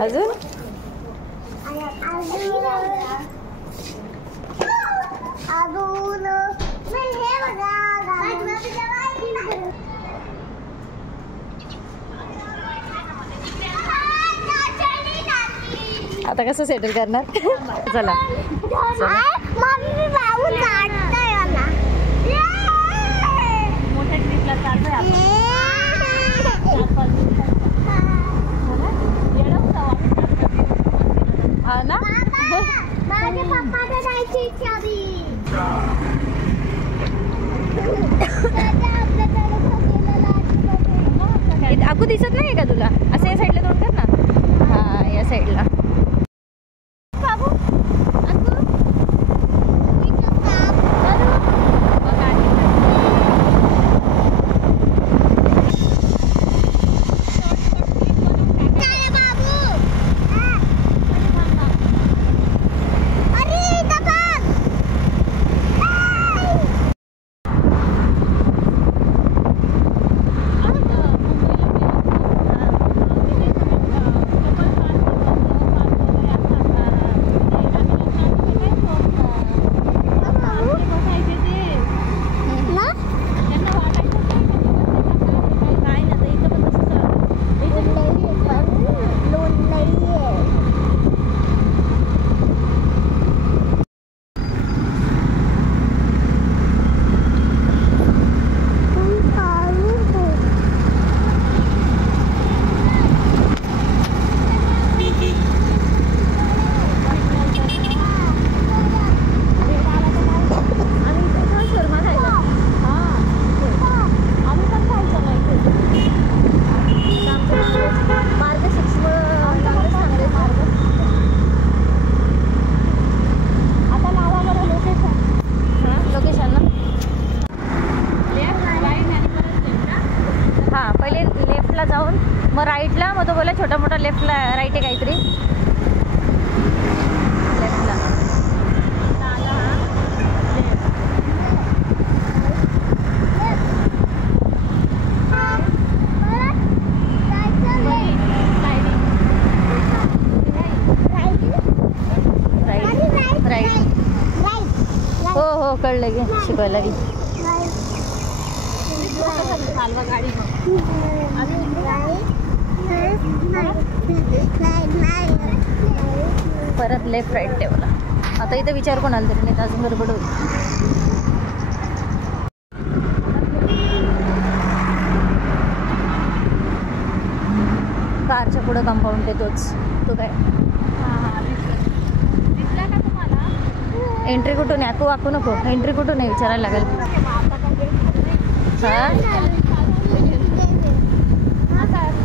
अजून आता कसं सेटल करणार? चला हा ना. माझ्या पप्पाला जायची इच्छा होती. आकू दिसत नाही का तुला? असं या साईडला तोंड कर ना. हा या साईडला. बाबू जाऊन मग राईटला, मग तो बोला छोटा मोठा लेफ्टला राईट आहे काहीतरी लेफ्टला. राईट हो हो कळलं की शिकवायला की परत लेफ्ट राईट ठेवला. आता इथं विचार कोणाला तरी नाही तर अजून गडबड होईल. कारच्या पुढं कंपाऊंड आहे तोच. तो काय एंट्री कुठून आहे? वाकू नको. एंट्री कुठून आहे विचारायला लागेल. हा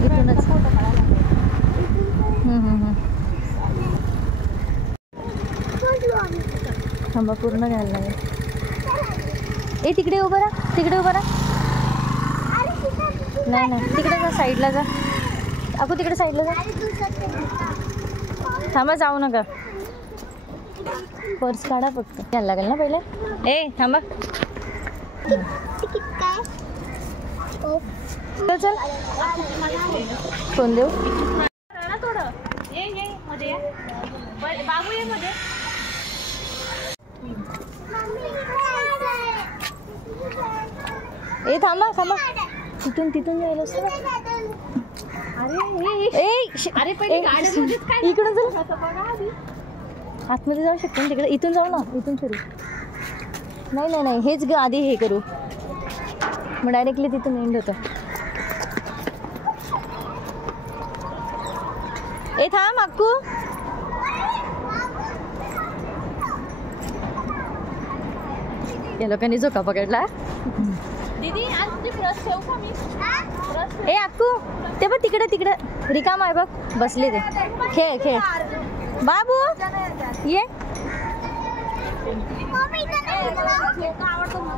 इथूनच. थांबा पूर्ण घ्यायला लागेल. ए तिकडे उभं राहा, तिकडे उभं राहा. नाही नाही तिकडे जा, साईडला जा. अगो तिकडे साईडला जा. थांबा जाऊ नका. पर्स काढा फक्त. घ्यायला लागेल ना पहिले. ए थांबा. चल फोन देऊ. बाबू ये मध्ये. ए थांबा थांबा. तिथून तिथून जायला असतं. अरे पहिले इकडून जाऊ. आतमध्ये जाऊ शकतो ना तिकडे. इथून जाऊ ना. इथून सुरू. नाही नाही नाही हेच आधी हे करू मग डायरेक्टली तिथून एंड होतं. ए थांब अक्कू. या लोकांनी झोका पकडला. दीदी आज तुझी ब्रश ठेवू का मी? ए अक्कू ते बघ तिकडे तिकडे रिकाम आहे बघ. बसली ते. खेळ खेळ बाबू ये.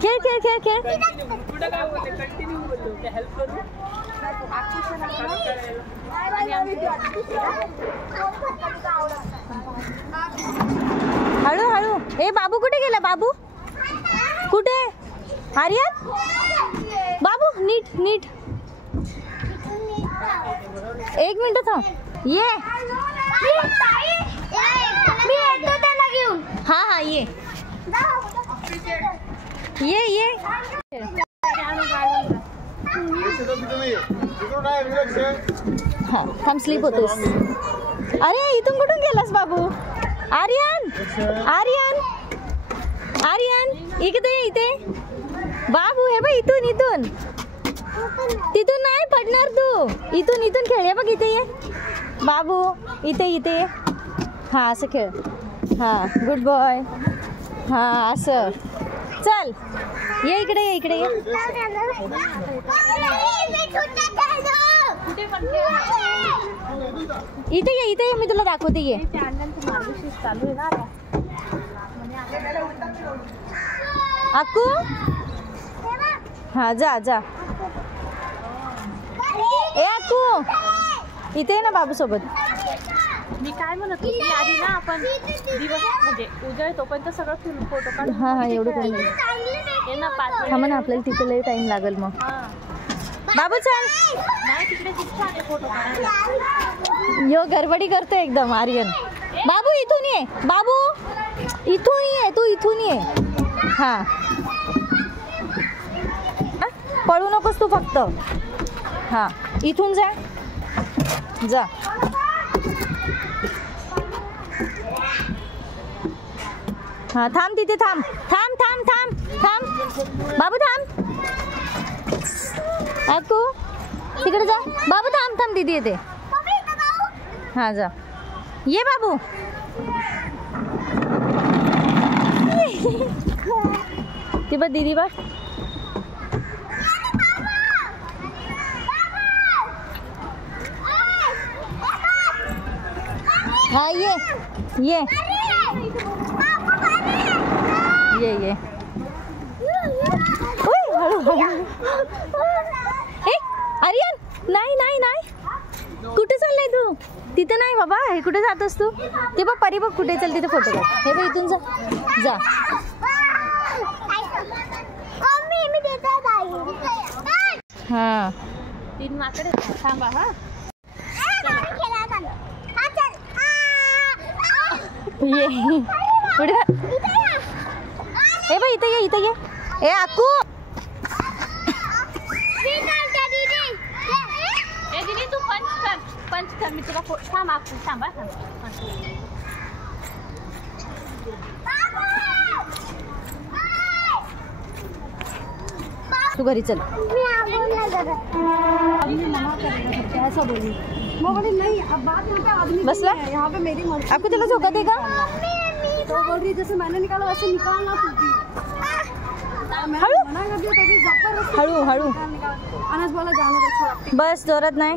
खेळ खेळ खेळ खेळ. हळू हळू ए बाबू कुठे गेला? बाबू कुठे? आर्यन बाबू नीट नीट, एक मिनिट थांब. ये मी येतो त्याला घेऊन. हा हा ये ये ये. हा थांब, स्लीप होतोस. अरे इथून कुठून गेलास बाबू? आर्यन आर्यन आर्यन इकडे इथे बाबू. हे बघ इथून इथून, तिथून नाही पडणार तू. इथून इथून खेळ. हे बघ इथे ये बाबू, इथे इथे. हा असं खेळ. हा गुड बॉय. हा असं. चल ये इकडे, ये इकडे ये. इथे ये, इथे ये, मी तुला दाखवते. ये अक्कू. हा जा जा. ए अक्कू इथे आहे ना बाबू सोबत. मी काय म्हणत होती आधी ना, आपण दिवस म्हणजे उजळ तोपर्यंत सगळं फोटो काढ. हा हा एवढं काही नाही. थांबा ना, आपल्याला तिथे लई टाइम लागेल मग. बाबू चल. नाही तिकडे छान फोटो काढायला. यो गडबडी करतो एकदम आर्यन. बाबू इथून ये, बाबू इथून ये, तू इथून ये. हा पळू नकोस तू फक्त. हा इथून जा जा. हा थांब तिथे, थांब थांब थांब थांब थांब बाबू थांब. अक्कू तिकडे जा. बाबू थांब थांब, दीदी येते. हा जा. ये बाबू. ती बघ दीदी बघ. हा ये ये ये ये. हळू हळू. ए आर्यन नाही नाही नाही, कुठे चाललाय तू? तिथे नाही बाबा. हे कुठे जातोस तू? ते बघ परी बघ कुठे चल, तिथे फोटो काढ. हे बघ इथून जा जा. हा 3 माकडे थांबा. हा ये पुढे. हे बघ इथे ये, इथे ये. ए अक्कू दीदी तू पंच कर मी तुला थांबा थांबा. तू घरी चल. ऐसा बोली वो बोली नहीं. अब बात यहाँ पे आदमी बसला यहाँ पे मेरी मर्जी. आपको चलो धोखा देगा. तो बोल रही जैसे मैंने निकाला वैसे निकालना पड़ती. हळू मना कर दिया तभी जबरदस्ती हळू हळू. अनस बोला जाने दो छोड़. बस जोरात नाही.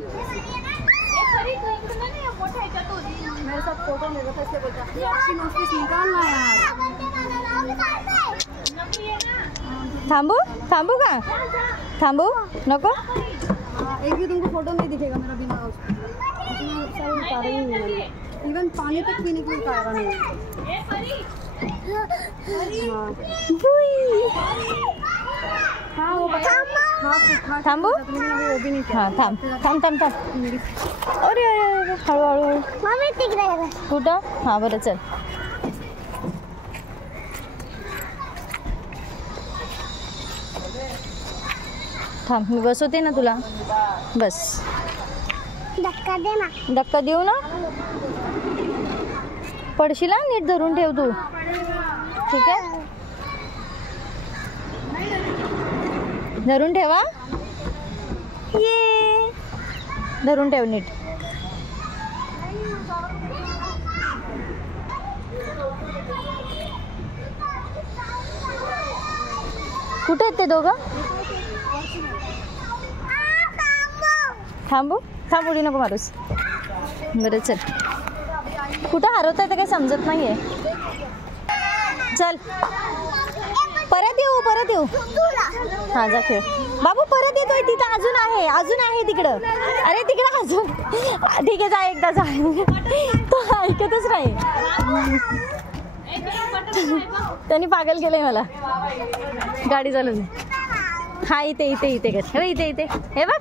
मेरे साथ फोटो ले रहा था इसलिए बोलता ये आपकी नोटिस निकालना है यार. थांबू थांबू का? थांबू नको. एक भी तुमको फोटो नहीं दिखेगा मेरा बिना उसको. उतारा ही नहीं. इवन पानी तक पीने के लिए उतारा नहीं. हाँ वो थांबू. वो भी नहीं. हाँ थांब थांब थांब थांब. अरे अरे हळू हळू हळू. कुठं? हा बरं चल. थांब मी बसवते ना तुला. बस धक्का दे ना. धक्का देऊ ना. पडशील. नीट धरून ठेव तू. ठीक आहे धरून ठेवा. ये धरून ठेव नीट. कुठे आहेत ते दोघं? थांबू थांब. उडी नको मारूस. बरं चल. कुठं हरवत आहे ते काही समजत नाहीये. चल परत येऊ परत येऊ. हा जा खेळ. बाबू परत येतोय. तिथं अजून आहे तिकडं. अरे तिकडं अजून. ठीक आहे जा एकदा जा. तो ऐकतच नाही. त्यांनी पागल केलंय मला गाडी चालवली. हा इथे इथे इथे कर. हे इथे इथे हे बघ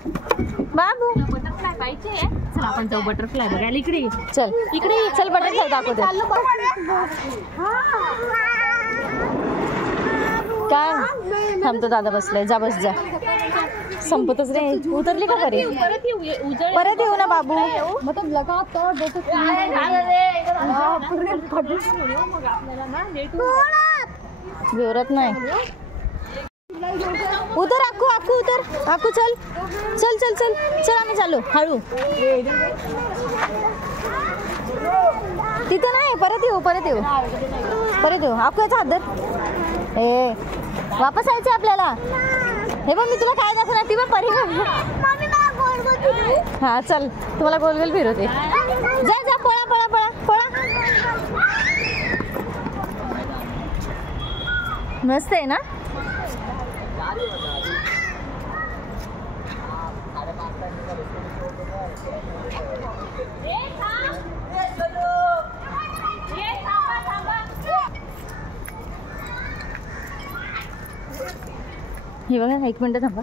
बाबू. बटरफ्लाय पाहिजे. चल आपण जाऊ बटरफ्लाय बघायला. इकडे चल इकडे चल बटरफ्लाय दाखवते. काय थांबतो दादा बसलाय. जा बस जा. संपतच रे. उतरली का बरी. परत येऊ ना बाबू. मतलब लगातार जोरात नाही. उतर आकू आकू उतर. आकू चल चल चल चल चल आम्ही चालू हळू. तिथे नाही. परत येऊ परत येऊ परत येऊ. आकू याचा हात धर. ए वापस यायचं आपल्याला. हे बघ मी तुला काय दाखवणार. ती बघ परी. हा चल तुम्हाला गोल गोल फिरवते. जा जा पळा पळा पळा पळा. मस्त आहे ना. हे बघा 1 मिनिट थांबा.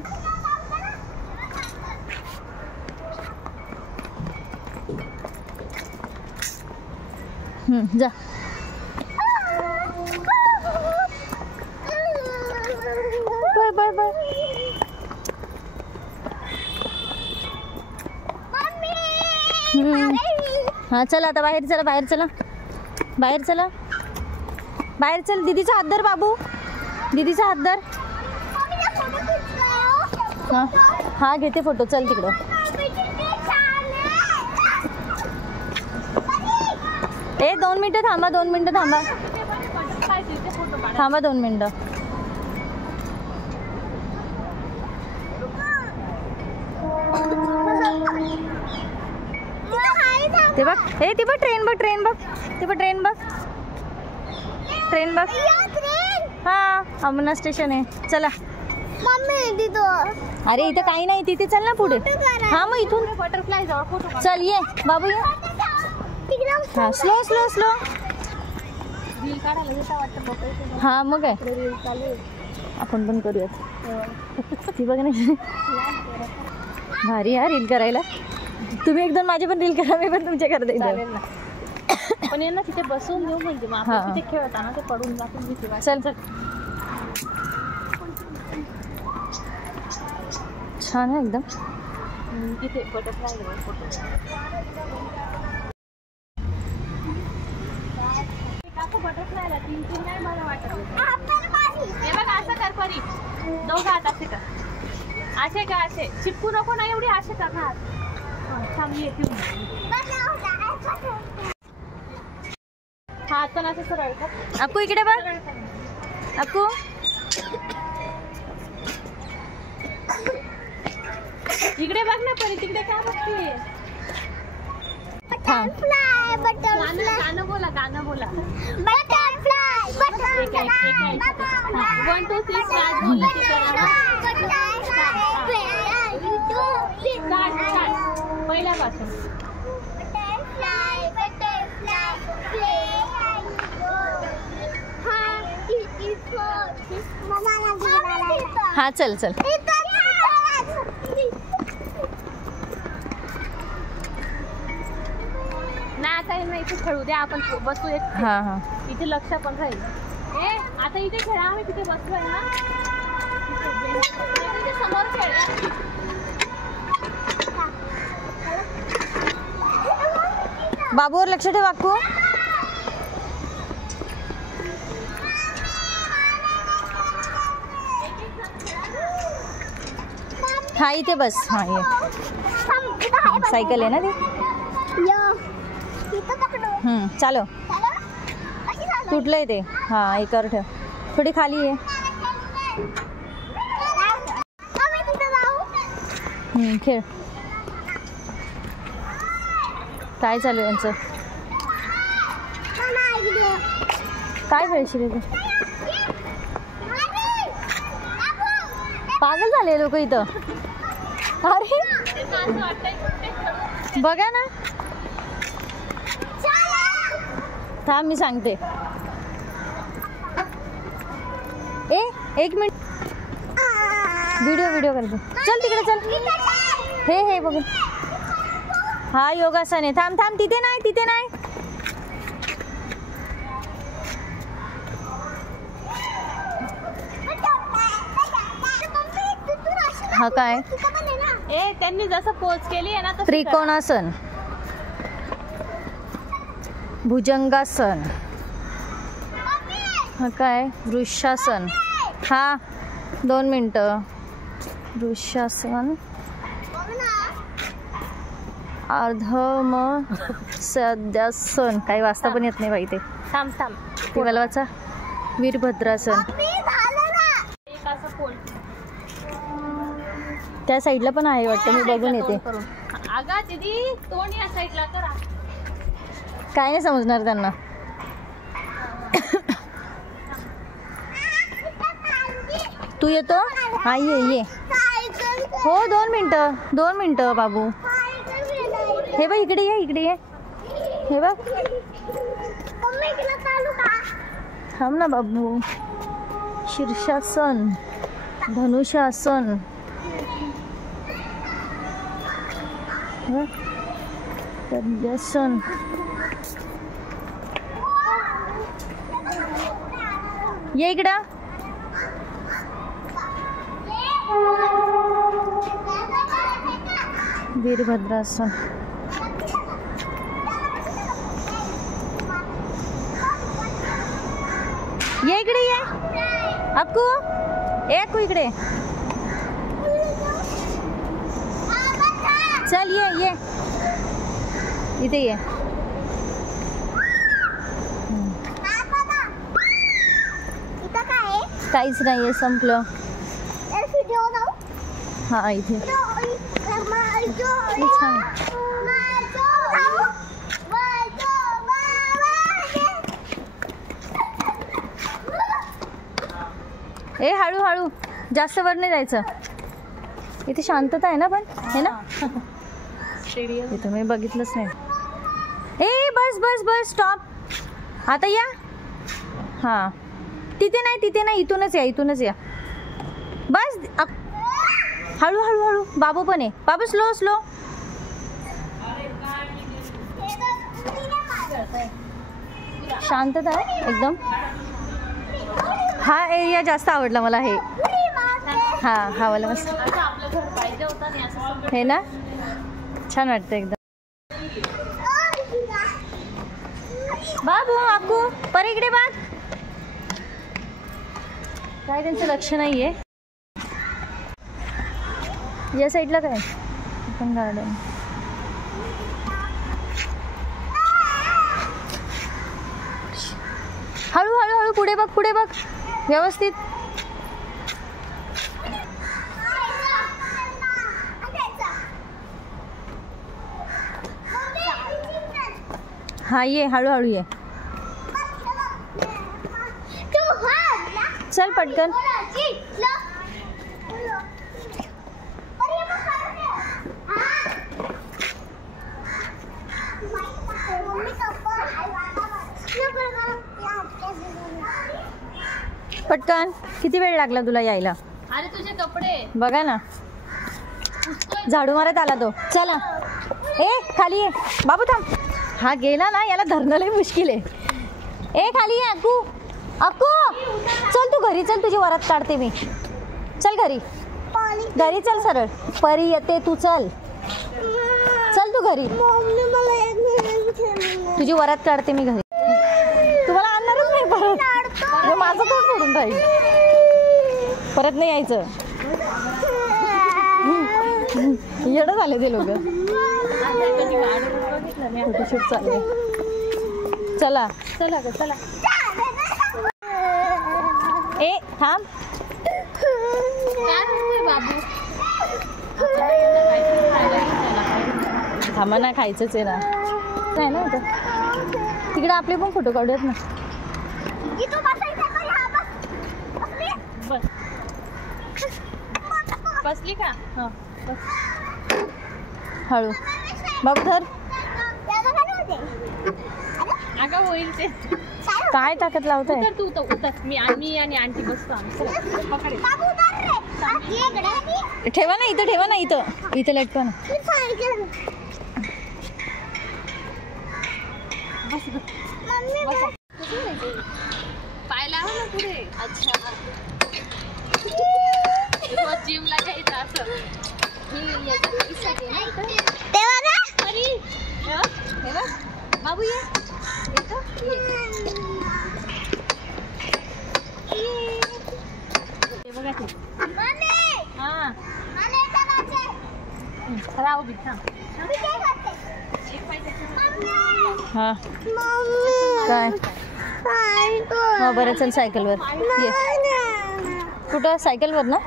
जा. Bye bye bye. हा चला आता बाहेर चला बाहेर चला बाहेर चला बाहेर चल. दीदीचा हात धर बाबू. दीदीचा हात धर. हा हा घेते फोटो. चल तिकडं. ए 2 मिनिटं थांबा. 2 मिनिटं थांबा. थांबा 2 मिनिटं. ते बघ. ए ती बघ ट्रेन बघ. ट्रेन बघ. ते बघ ट्रेन बघ. ट्रेन बघ. हा अमना स्टेशन आहे. चला. अरे इथं काही नाही. तिथे चल ना पुढे. हा मग इथून बटरफ्लाय जवळ फोटो. चल ये बाबू ये. हा स्लो स्लो स्लो. रील काढायला येता वाटतं. हा मग काय आपण पण करूयात. ती बघ नाही भारी यार रील करायला. तुम्ही एकदम माझे पण रील करा. मी पण तुमचे करते. पण यांना तिथे बसवून घेऊ म्हणजे मग आपण तिथे खेळताना ते पडून जातो. भीती वाटते. चल चल. छान आहे एकदम. तिथे बटरफ्लाय जवळ फोटो. बटरफ्लायला 3 नाही मला वाटत. हे बघ असं कर परी. दोघं हात असे कर. असे का असे चिपकू नको ना एवढी. असे कर ना हात. चांगली येते. हात पण असं सरळ कर. अक्कू इकडे बघ. अक्कू इकडे बघ ना परी. तिकडे काय बघते. गाणं बोला. गाणं बोला. 1 2 3 स्टार्ट बोला. पहिल्यापासून. हा चल चल. नाही आता यांना इथे खेळू द्या. आपण बसू. हा हा इथे लक्ष पण राहील. आता इथे खेळा. आम्ही तिथे बसलोय ना. तिथे समोर खेळ. बाबूवर लक्ष ठेव अक्कू. हा इथे बस. हा ये. सायकल आहे ना ती. चालो. तुटलंय ते. हा एकावर ठेव. थोडी खाली आहे. खेळ. काय चालू आहे यांचं. काय खेळशील तू. पागल झाले लोक इथं. अरे बघा ना. थांब मी सांगते. एक मिनिट व्हिडिओ करते. चल तिकडे चल. हे बघू. हा योगासन आहे. थांब तिथे नाही. हा काय त्यांनी जसं पोज केली आहे ना तसं त्रिकोणासन, भुजंगासन. हा काय वृक्षासन. हा 2 मिनिटं. वृक्षासन, अर्धमसद्यासन. काही वाचता पण येत नाही बाई ते. थांब ती मला वाचा. वीरभद्रासन. एक असं फोल्ड. त्या साईडला पण आहे वाटतं, मी बघून येते. अगं दीदी तोंड या साईडला करा. काय नाही समजणार त्यांना. तू येतो? हा ये. हो 2 मिनिटं बाबू. हे बघ इकडे ये. हे बघ. थांब ना बाबू. शीर्षासन, धनुष्यासन, पद्मासन. ये इकडं. वीरभद्रासन. ये इकडे ये. अक्कू इकडे. चल ये इथे ये. काहीच नाहीये, संपलं. हा इथे छान. ए हळू जास्त वर नाही जायचं. इथे शांतता आहे ना पण, है ना. इथं मी बघितलंच नाही. ए बस स्टॉप. आता या. हा तिथे नाही इथूनच या. बस हळू बाबू पण आहे. बाबू स्लो. शांतता आहे एकदम. हा एरिया जास्त आवडला मला. हे हा वाला मस्त. हे ना छान वाटतं एकदम. बाबू अक्कू पर इकडे बघ. काय त्यांचं लक्ष नाहीये. या साईडला काय पण गार्डन. हळू पुढे बघ व्यवस्थित. हा ये हळू ये. चल पटकन. पटकन. किती वेळ लागला तुला यायला? अरे तुझे कपडे बघा ना. झाडू मारत आला तो. चला ए खाली ये बाबू. थांब. हा गेला ना, याला धरणं लय मुश्किल आहे. ए खाली ये अक्कू चल तू घरी चल. तुझी वरात काढते मी. चल घरी चल. सरळ परी येते. तू चल तू घरी. तुझी वरात काढते मी घरी. तुम्हाला आणणारच नाही परत. माझं पण पडून राहील. परत नाही यायचं. येडं झाले ते लोक. फोटोशूट चालले. चला ए थांब. थांबा ना, खायचंच आहे ना. नाही ना इथं. तिकडे आपले पण फोटो काढूयात ना. बसली का? हळू बाबू धर. अगं होईल ते. काय ताकद लावताय? उतर तू उतर. मी आणि आंटी बसतो आम्ही. पकड. ठेवा ना इथं, ठेवा ना इथं, इथं लटका ना. पाय लावा ना पुढे. अच्छा जिमला जायचं असं. बाबू ये बघा ते. हा राहू बी थांब. हा काय हा बरं चल सायकलवर ये. कुठं सायकलवर ना?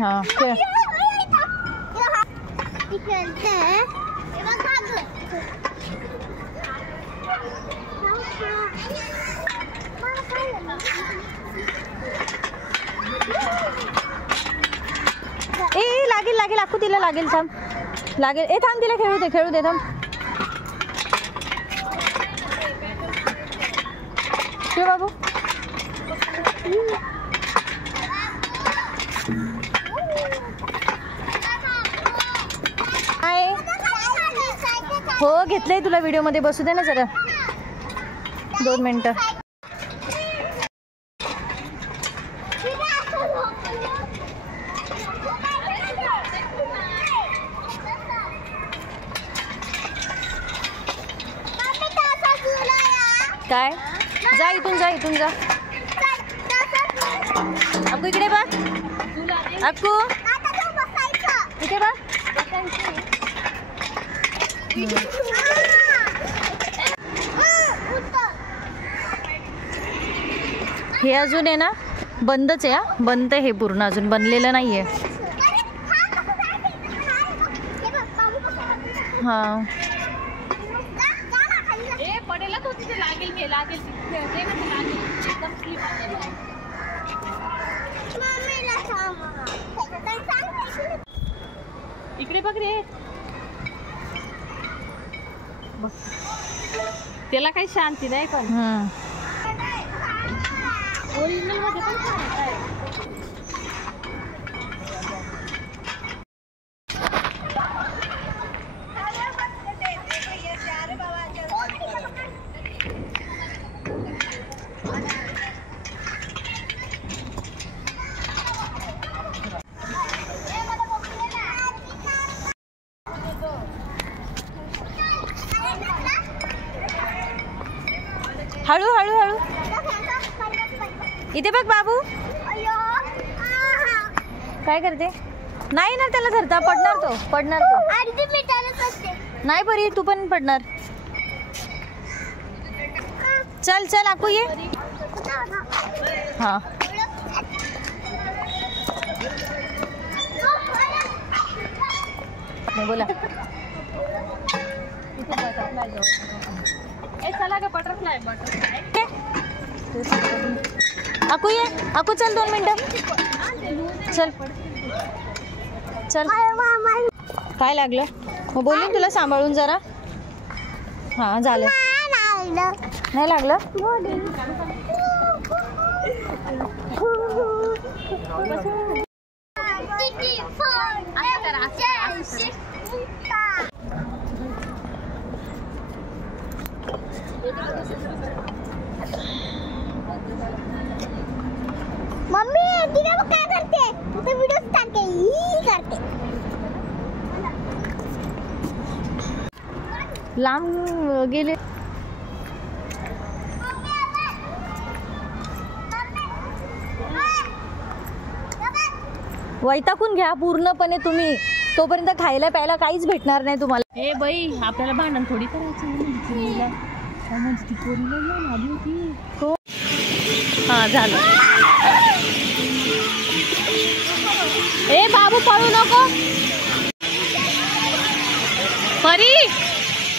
हाँ क्या ए लागेल लागेल आखू तिला लागेल. थांब लागेल. ए थांब तिला खेळू दे थांब. शिव बाबू काय हो घेतलंय तुला व्हिडिओ मध्ये बसू दे ना जरा 2 मिनिटं. काय जा इथून जा. अक्कू इकडे बघ. अक्कू इकडे बघ. हे अजून आहे ना बंदच आहे. हा बंद हे पूर्ण अजून बनलेलं नाहीये. हा पडेल तो तिथे लागेल एकदम स्लिप इकडे बघ रे. त्याला काही शांती नाही पण ओरिजिनल मध्ये पण छान आहे. हळू हळू हळू. इथे बघ बाबू काय करते. नाही ना त्याला धरता पडणार तो. नाही बरी तू पण पडणार. चल आकू ये. हा बोला. चला का बटरफ्लाय आकू ये. आकू चल 2 मिनिटं. चल काय लागलं मग बोलली तुला सांभाळून जरा. हा झालं. नाही लागलं. मम्मी तिने मग काय करते. तू व्हिडिओ करते. लांब गेले. वैतागून घ्या पूर्णपणे तुम्ही. तोपर्यंत खायला प्यायला काहीच भेटणार नाही तुम्हाला. हे बाई आपल्याला भांडण थोडी करायचं. हा झालं. ए बाबू पळू नको. परी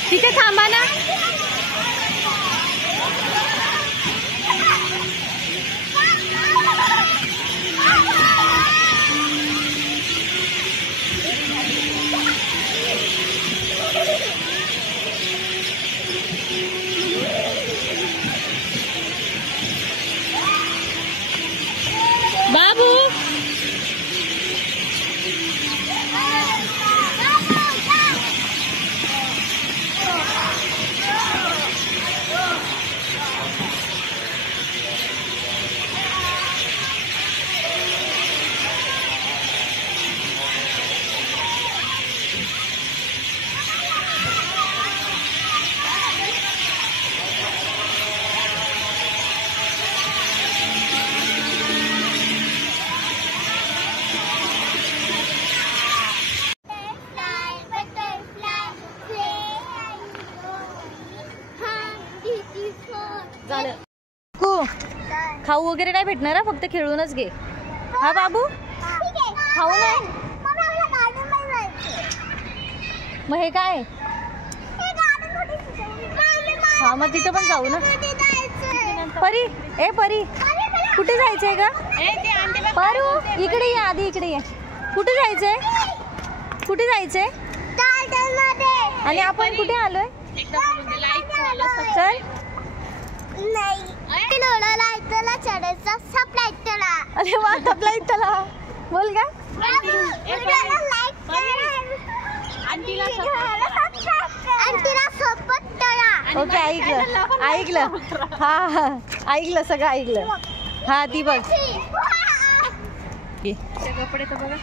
तिथे थांबा ना. बाबू झालं. खाऊ वगैरे नाही भेटणार हा, फक्त खेळूनच घे. हा बाबू खाऊ नाही. मग हे काय? हा मग तिथं पण जाऊ ना. परी ए परी कुठे जायचंय का? परू इकडे ये, आधी इकडे ये. कुठे जायचंय? कुठे जायचंय? आणि आपण कुठे आलोय? चल. अरे वा सप्लाय तला बोल का. ओके ऐकलं ऐकलं. हा हा ऐकलं सगळं ऐकलं. हा ती बघ कपडे तर बघा.